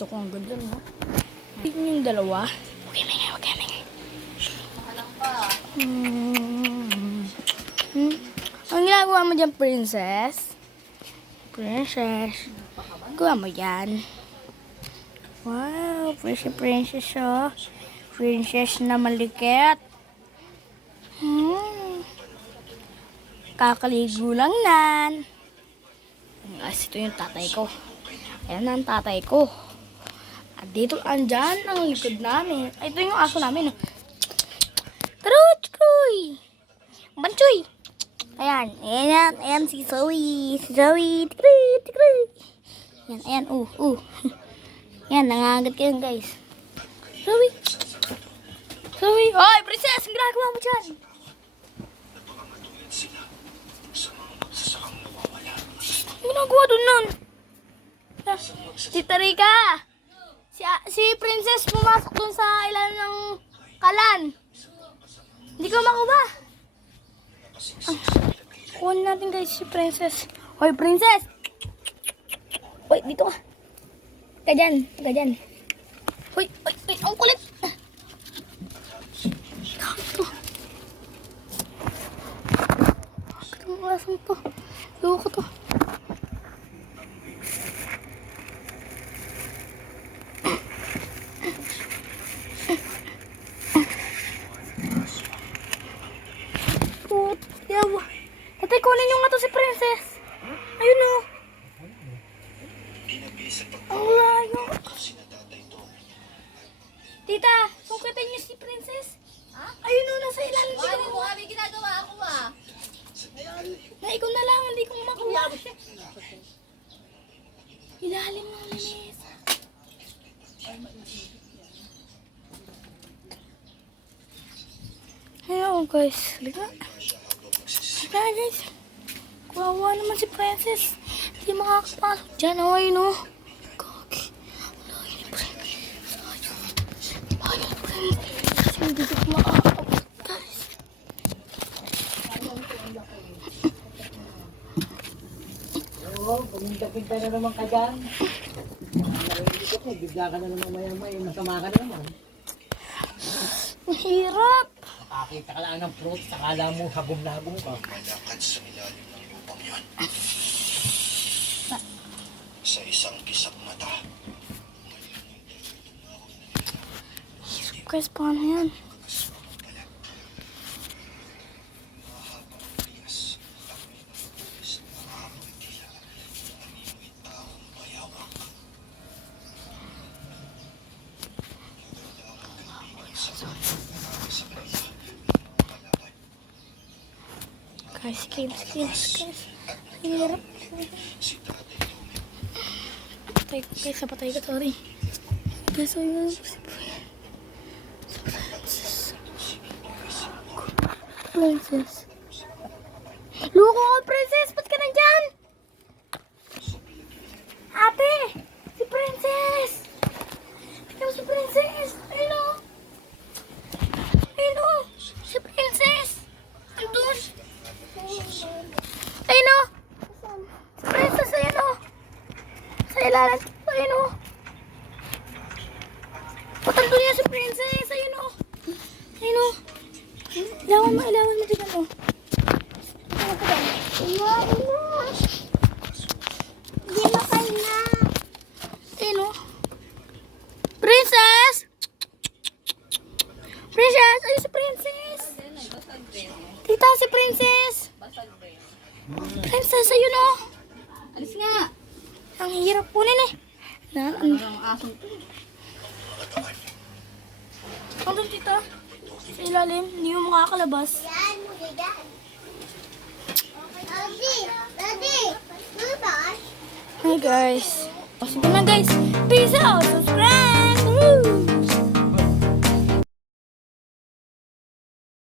kutso ko. Ang ganda, no? Tingnan yung dalawa. Okay, may nga. Ang ginagawa mo dyan, princess? Princess. Gawa mo yan. Wow, princess, oh. Princess na malikit. Kakaligo lang nan. Ito yung tatay ko. Ayan na ang tatay ko. At dito, andyan ang likod namin. Ito yung aso namin. Taruchkoy! Banchoy! Ayan. Ayan si Zoe. Si Zoe. Tikri. Ayan. Ayan, nangangagat kayo guys. Zoe. Hoy, princess! Ang ginagawa mo dyan? Ang ginagawa doon nun? Tita Rika! Si princess pumasok doon sa ilan ng kalan. Hindi ko makuha. Kuha natin guys si princess. Hoy, princess! Hoy, dito ka. Taga dyan. Hoy, ang kulit. Ang asang to. Loko to. Yawa. Tatay, kunin nyo nga to si princess. Ayun o. Ang layo. Tita, sungkitin niyo si princess. Ayun o, nasa ilalim. Ano mo kami ginagawa ako Naikon na lang, hindi ko makuha. Ilalim ng lamesa. Ayun guys, liga. Guys, kawawa naman si princess. Hindi makakapasok dyan. Ayun o. Kaki. Layo ni princess. Kasi hindi ko makakapasok guys. Oo, pumunta-pinta na naman ka dyan. Bigla ka na naman maya-maya, masama ka na naman. Ang hirap. Nakakita ka lang ng fruit, sakala mo habong na habong ka. Malakad sa ilalim ng lupang yun. Sa isang kisap mata. Guys, paano yan? Guys, guys. Hirap. Patay ka, sorry. Guys, ayun. Princess. Loko ko, princess! Ba't ka nandyan? Ate! Si princess! Tingnan mo si princess! Ayun o! Si princess! Andun! Ayun o! Si princess, ayun o! Sa ilalim. Ayun o! Patando niya si princess! Ayun o! Ilawan mo, tignan mo. Hindi makaina. Ayun o. Princess! Ayun si princess! Tita, si princess! Princess, ayun o! Alis nga. Ang hirap kunin eh. Ano ang asong to? Andun, tita. Sa ilalim, hindi mo makakalabas. Hi guys. Sige na guys. Peace out. Subscribe. Woo!